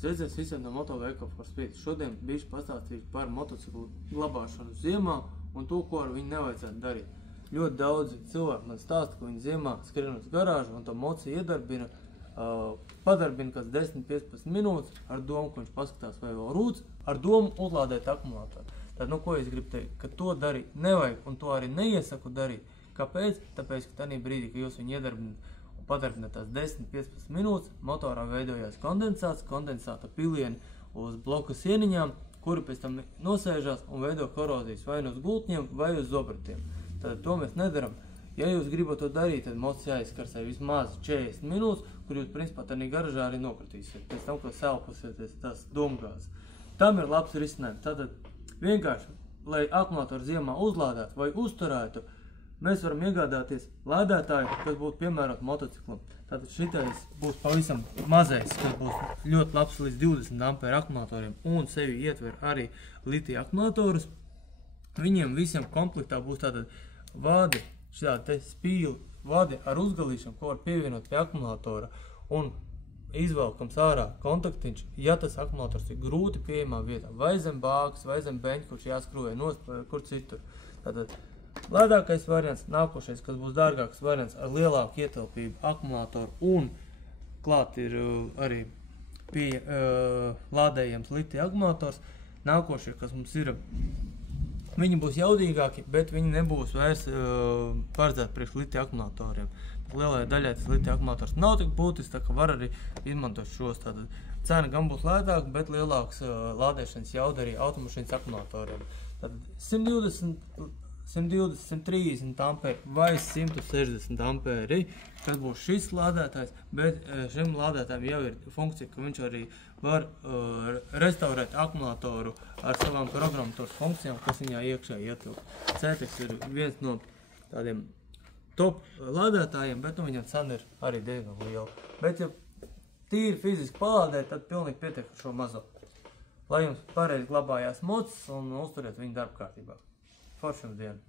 Sveiciens visiem no Motoveikala for Speed. Šodien bišķi pastāstīšu par motociklu glabāšanu ziemā un to, ko ar viņu nevajadzētu darīt. Ļoti daudzi cilvēki man stāsta, ka viņi ziemā skrien uz garāžu un to moci iedarbina, padarbina kāds 10-15 minūtes ar domu, ka viņš paskatās, vai vēl rūc, ar domu uzlādēt akumulātoru. Tad, ko es gribu teikt, ka to darīt nevajag un to arī neiesaku darīt. Kāpēc? Tāpēc, ka tajā brīdī, kad jūs viņu iedarbināt un padarbināt tās 10-15 minūtes, motorā veidojās kondensāts, kondensāta pilieni uz bloku sieniņām, kuri pēc tam nosēžās un veido korozijas vai uz gultņiem vai uz zobratiem. Tad to mēs nedaram. Ja jūs gribat to darīt, tad mocis jāizkarsē vismaz 40 minūtes, kur jūs principā tādā garažā arī nokritīsiet, pēc tam, ko selpusieties tās domgāzes. Tam ir labs risinājums. Tātad vienkārši, lai akumulātoru ziemā uzlādētu vai uzturētu, mēs varam iegādāties lādētāju, kas būtu piemērot motociklam. Tātad šitais būs pavisam mazais, kas būs ļoti labs līdz 20 ampēru akumulatoriem un sevi ietver arī litija akumulatorus. Viņiem visiem komplektā būs tātad vadi, šādi te spīli, vadi ar uzgalīšanu, ko var pievienot pie akumulatora un izvelkams ārā kontaktiņš, ja tas akumulators ir grūti pieejamā vietā, vai zem bākas, vai zem beņķa, kurš jāskrūvē nost, kur citur. Tātad lētākais variants, nākošais, kas būs dārgāks variants ar lielāku ietilpību akumulātoru un klāt ir arī pie lādējams litija akumulators. Nākošie, kas mums ir, viņi būs jaudīgāki, bet viņi nebūs vairs paredzēti priekš litija akumulatoriem. Lielajai daļai tas litija akumulators nav tik būtisks, tā ka var arī izmantot šos. Tātad cena gan būs lētāka, bet lielāks lādēšanas jauda arī automašīnas akumulatoriem. Tātad 120, 130 ampēri vai 160 ampēri, kas būs šis lādētājs, bet šim lādētājam jau ir funkcija, ka viņš arī var restaurēt akumulātoru ar savām programmatūras funkcijām, kas viņā iekšā ietilpst. CETEX ir viens no tādiem top lādētājiem, bet viņam cena ir arī diezgan liela. Bet, ja tīri fiziski palādēt, tad pilnīgi pietiek ar šo mazo. Lai jums pareizi glabājās mocis un uzturiet viņu darba kārtībā. Forši jums dienu!